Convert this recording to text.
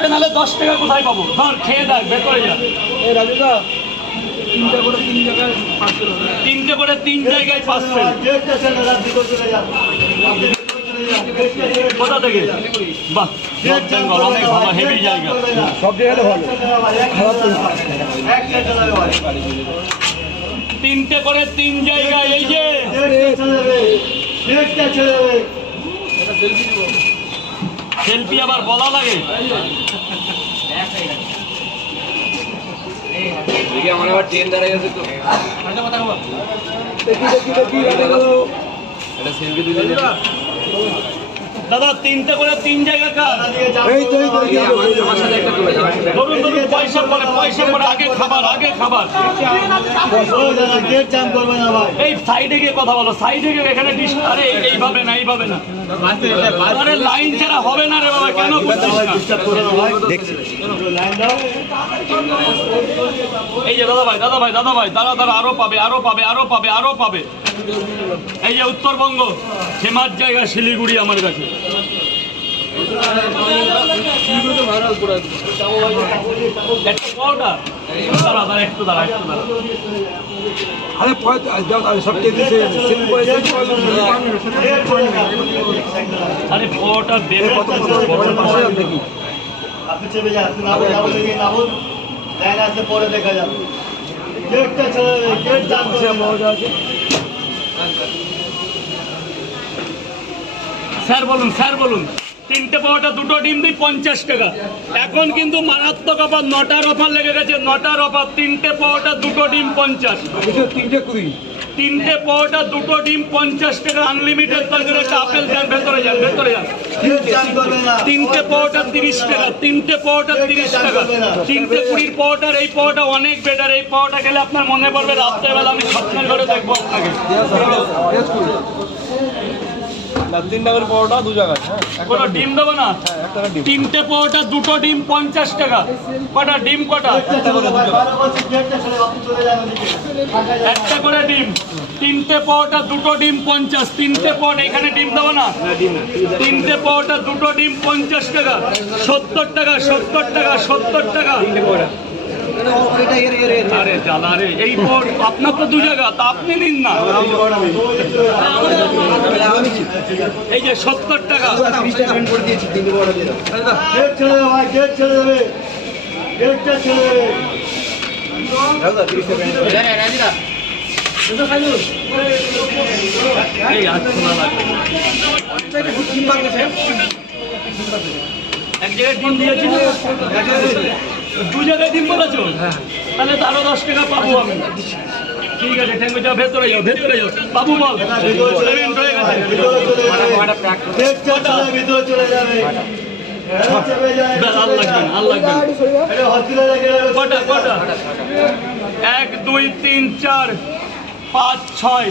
আরে নাহলে 10 টাকা কোথায় পাবো? ধর খেয়ে দেখ, ভেতরে যা। এই রাজুদা, তিনটে করে তিন জায়গায় পার্সেল হবে। তিনটে করে তিন জায়গায় পার্সেল। কোথা থেকে? বাহ, নর্থ বেঙ্গল, অনেক ভালো, হেভি জায়গা। সব জায়গায় ভালো, খারাপ না। তিনটে করে তিন জায়গায়, এই যে সেলফি আবার বলা লাগে। আমার আবার ট্রেন দাঁড়ায় গেছে তো, এটা সেলফি তুলে দিন। দাদা তিনটে করে তিন জায়গা কাজ। আমার সাথে একটা তুলে দাও। ধরুন ধরুন, পয়সা পরে আগে খাবার, আগে খাবার। এই সাইডে গিয়ে কথা বলো, সাইডে গিয়ে, এখানে আরে এইভাবে না, এইভাবে না। আরে লাইন ছাড়া হবে না রে বাবা, কেন করছিস না? এই যে দাদা ভাই, দাদা আরো পাবে, আরো পাবে, আরো পাবে, আরো পাবে। এই যে উত্তরবঙ্গ, ফেমাস জায়গা শিলিগুড়ি আমার কাছে। একটু দাঁড়া। আরে সব আরে পোটা বের দেখি আপনি চেপে যান, পরে দেখা যাবে। গেটটা ছেড়ে গেট দান স্যার বলুন। তিনটে পাওয়াটা দুটো ডিম দিই 50 টাকা। এখন কিন্তু মারাত্মক অফার, 9টার অফার লেগে গেছে, 9টার অফার। তিনটে পাওয়াটা দুটো ডিম 50। তিনটে কুড়ি, তিনটে পাওয়াটা দুটো ডিম 50 টাকা। আনলিমিটেড তরকারি, একটা আপেল দেন, ভেতরে যান। তিনটে পাওয়াটা 30 টাকা, তিনটে পাওয়াটা 30 টাকা। তিনটে 20 পাওয়াটার এই পাওয়াটা অনেক বেটার। এই পাওয়াটা খেলে আপনার মনে পড়বে রাত্রেবেলা আমি স্বপ্নের ঘরে দেখবো আপনাকে। 3 টাকার পরোটা 2 জায়গায়। কোনো ডিম দেবো না? তিনটে পাওয়াটা দুটো ডিম 50 টাকা। কটা ডিম? কটা? একটা করে ডিম। তিনটে পাওয়াটা দুটো ডিম 50। তিনটে পাওয়াটা, এখানে ডিম দেবো না? তিনটে পাওয়াটা দুটো ডিম 50 টাকা। 70 টাকা, 70 টাকা, 70 টাকা। আরে জ্বালা রে, এই পর আপনার তো 2 জায়গা, তা আপনি নিন না। এই যে 70 টাকা। গেট ছেড়ে দেবে ভাই, গেট ছেড়ে দেবে, গেটটা ছেড়ে দেবে। এই আচ্ছা লাগবে। এক জায়গায় ডিম দিয়েছি, 2 জায়গায় ডিম বলেছো? তাহলে তো আরো 10 টাকা পাবো আমি। ঠিক আছে, থ্যাংক ইউ। যাও ভেতরে যাও, ভেতরে যাও। বাবু বল, পেমেন্ট হয়ে গেছে। গেটটা ছেড়ে ভিতরে চলে যাবে। আর লাগবে না। কটা? 1 2 3 4 5 6